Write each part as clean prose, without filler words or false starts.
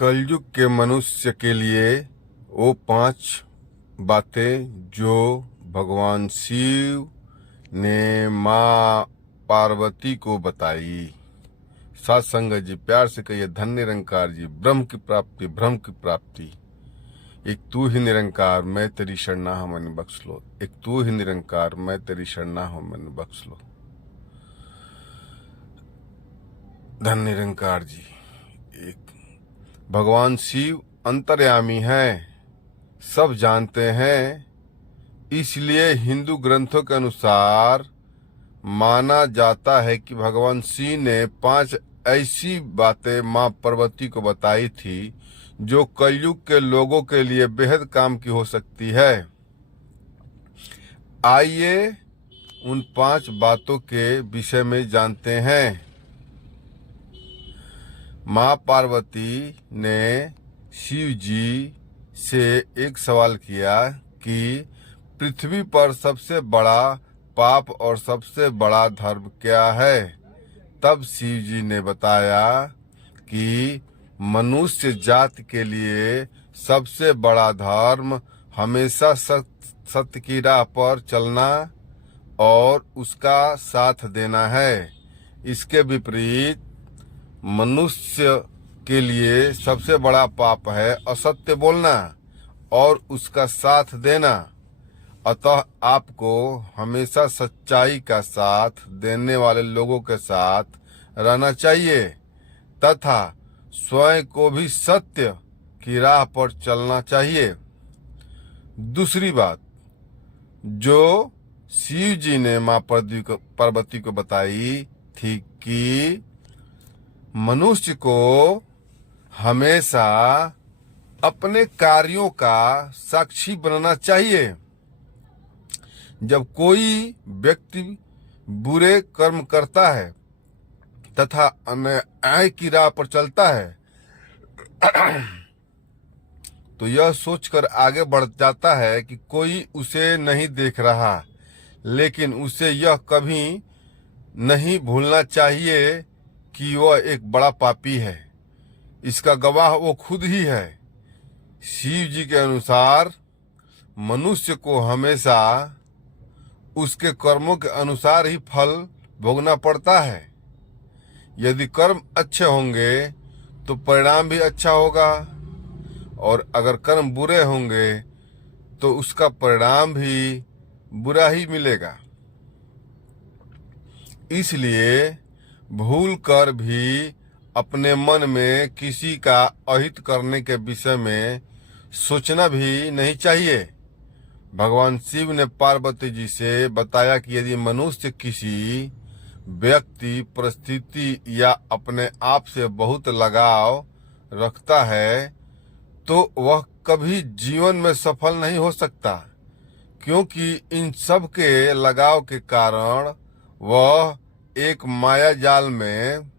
कलयुग के मनुष्य के लिए वो 5 बातें जो भगवान शिव ने माँ पार्वती को बताई। साथ संगत जी, प्यार से कहिए धन्य निरंकार जी, ब्रह्म की प्राप्ति, ब्रह्म की प्राप्ति। एक तू ही निरंकार, मैं तेरी शरणा हूं, मैंने बख्श लो। एक तू ही निरंकार, मैं तेरी शरणा हूं, मैंने बख्श लो। धन्य निरंकार जी। एक भगवान शिव अंतर्यामी हैं, सब जानते हैं, इसलिए हिंदू ग्रंथों के अनुसार माना जाता है कि भगवान शिव ने 5 ऐसी बातें माँ पार्वती को बताई थी जो कलयुग के लोगों के लिए बेहद काम की हो सकती है। आइए उन 5 बातों के विषय में जानते हैं। माँ पार्वती ने शिव जी से एक सवाल किया कि पृथ्वी पर सबसे बड़ा पाप और सबसे बड़ा धर्म क्या है। तब शिव जी ने बताया कि मनुष्य जाति के लिए सबसे बड़ा धर्म हमेशा सत्य की राह पर चलना और उसका साथ देना है। इसके विपरीत मनुष्य के लिए सबसे बड़ा पाप है असत्य बोलना और उसका साथ देना। अतः आपको हमेशा सच्चाई का साथ देने वाले लोगों के साथ रहना चाहिए तथा स्वयं को भी सत्य की राह पर चलना चाहिए। दूसरी बात जो शिव जी ने माँ पार्वती को बताई थी कि मनुष्य को हमेशा अपने कार्यों का साक्षी बनना चाहिए। जब कोई व्यक्ति बुरे कर्म करता है तथा अन्याय की राह पर चलता है तो यह सोचकर आगे बढ़ जाता है कि कोई उसे नहीं देख रहा, लेकिन उसे यह कभी नहीं भूलना चाहिए कि वह एक बड़ा पापी है। इसका गवाह वो खुद ही है। शिव जी के अनुसार मनुष्य को हमेशा उसके कर्मों के अनुसार ही फल भोगना पड़ता है। यदि कर्म अच्छे होंगे तो परिणाम भी अच्छा होगा और अगर कर्म बुरे होंगे तो उसका परिणाम भी बुरा ही मिलेगा। इसलिए भूल कर भी अपने मन में किसी का अहित करने के विषय में सोचना भी नहीं चाहिए। भगवान शिव ने पार्वती जी से बताया कि यदि मनुष्य किसी व्यक्ति, परिस्थिति या अपने आप से बहुत लगाव रखता है तो वह कभी जीवन में सफल नहीं हो सकता, क्योंकि इन सब के लगाव के कारण वह एक माया जाल में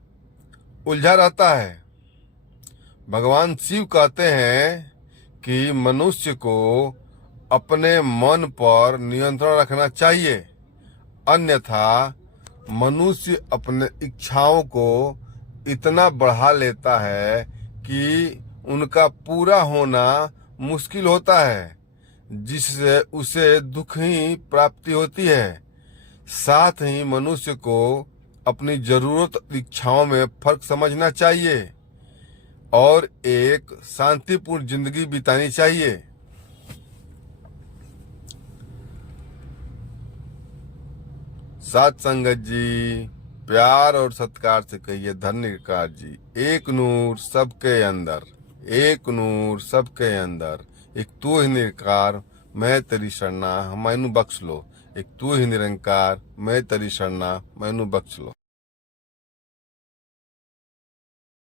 उलझा रहता है। भगवान शिव कहते हैं कि मनुष्य को अपने मन पर नियंत्रण रखना चाहिए, अन्यथा मनुष्य अपने इच्छाओं को इतना बढ़ा लेता है कि उनका पूरा होना मुश्किल होता है, जिससे उसे दुख ही प्राप्ति होती है। साथ ही मनुष्य को अपनी जरूरत इच्छाओं में फर्क समझना चाहिए और एक शांतिपूर्ण जिंदगी बितानी चाहिए। साथ संगत जी, प्यार और सत्कार से कहिए धन्य निरंकार जी। एक नूर सबके अंदर, एक नूर सबके अंदर। एक तू ही निरंकार, मैं तेरी शरणा मैनू बख्श लो। एक तू ही निरंकार, मैं तेरी शरणा मैनू बख्श लो।